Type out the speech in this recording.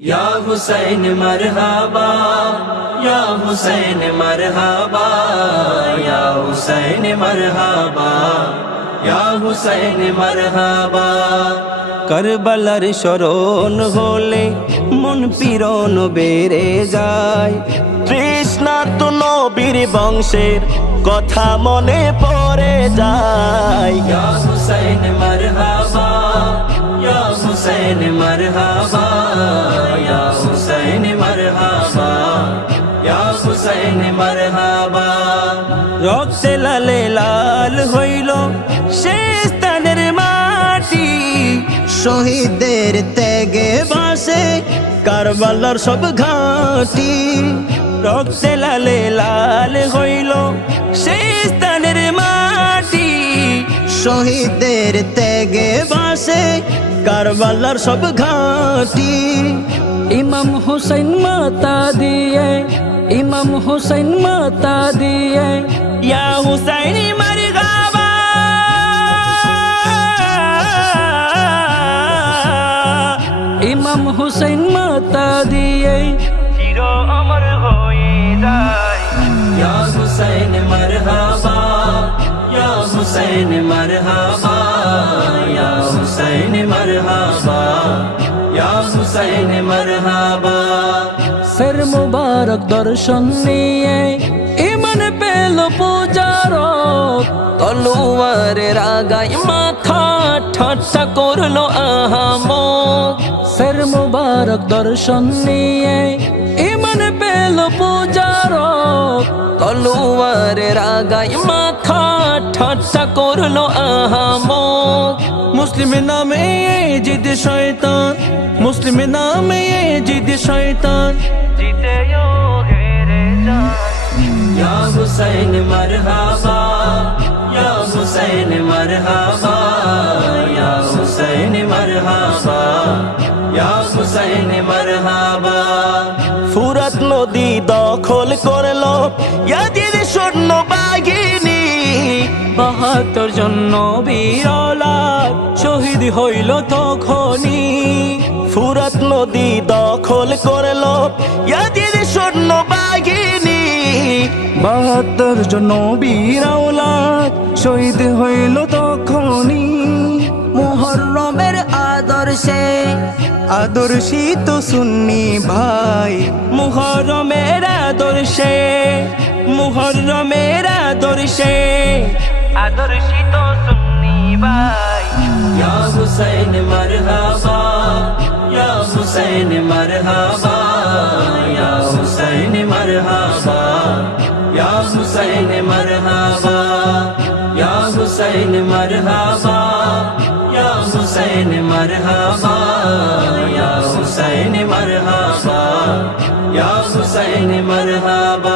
या हुसैन मरहबा, या हुसैन मरहबा, या हुसैन मरहबा, या हुसैन मरहबा। কারবালার স্মরণ হলে মন পীড়ন বেড়ে যায়, তৃষ্ণার্ত নবীর বংশের কথা মনে পড়ে যায়। ইয়া হুসাইন মারহাবা, ইয়া হুসাইন মারহাবা, ইয়া হুসাইন মারহাবা, ইয়া হুসাইন মারহাবা। রক্তে লালে লাল হইল সে স্থানের মাটি, শহীদদের ত্যাগে বাসে কারবালার সব ঘাটি। রক্তে লালে লাল হইল সেই স্থানের মাটি, শহীদদের ত্যাগে বাসে কারবালার সব ঘাটি। ইমাম হুসাইন মাতা দিয়ে, ইমাম হুসাইন মাতা দিয়ে, ইয়া হুসাইনি মারহাবা, ইমাম হুসাইন মাতা দিয়ে চির অমর হয়ে যায়। ইয়া হুসাইন মারহাবা, ইয়া হুসাইন মারহাবা, ইয়া হুসাইন মারহাবা, ইয়া হুসাইন মারহাবা। সর মুবারক দর্শন নিয়ে ইমান পেল পূজারক, তলোয়ারের আগায় মাথা ঠাট্টা করলো আহামক। সর মুবারক দর্শন নিয়ে ইমান পেল পূজারক, তলোয়ারের আগায় মাথা ঠাট্টা করলো আহামক। মুসলিম নামে জিদ শয়তান, মুসলিম নামে জিদ শয়তান, জিতেও হেরে যায়। ইয়া হুসাইন মারহাবা, ইয়া হুসাইন মারহাবা, ইয়া হুসাইন মারহাবা, ইয়া হুসাইন মারহাবা। ফুরাত নদী দখল করলো ইয়াজিদ সৈন্য বাহিনী, ৭২ জন নবীর औलाद শহীদ হইল তখনই। ফুরাত নদী দখল করলো ইয়াজিদ সৈন্য বাহিনী, ৭২ জন নবীর औलाद শহীদ হইল তখনই। মুহররমের আদর্শে আদর্শিত সুন্নি ভাই, মুহররমের আদর্শে, মুহররমের আদর্শে আদর্শিত সুন্নি ভাই। ইয়া হুসাইন মারহাবা, ইয়া হুসাইন মারহাবা, ইয়া হুসাইন মারহাবা, ইয়া হুসাইন মারহাবা, ইয়া হুসাইন মারহাবা, ইয়া হুসাইন মারহাবা, ইয়া হুসাইন মারহাবা, ইয়া হুসাইন মারহাবা।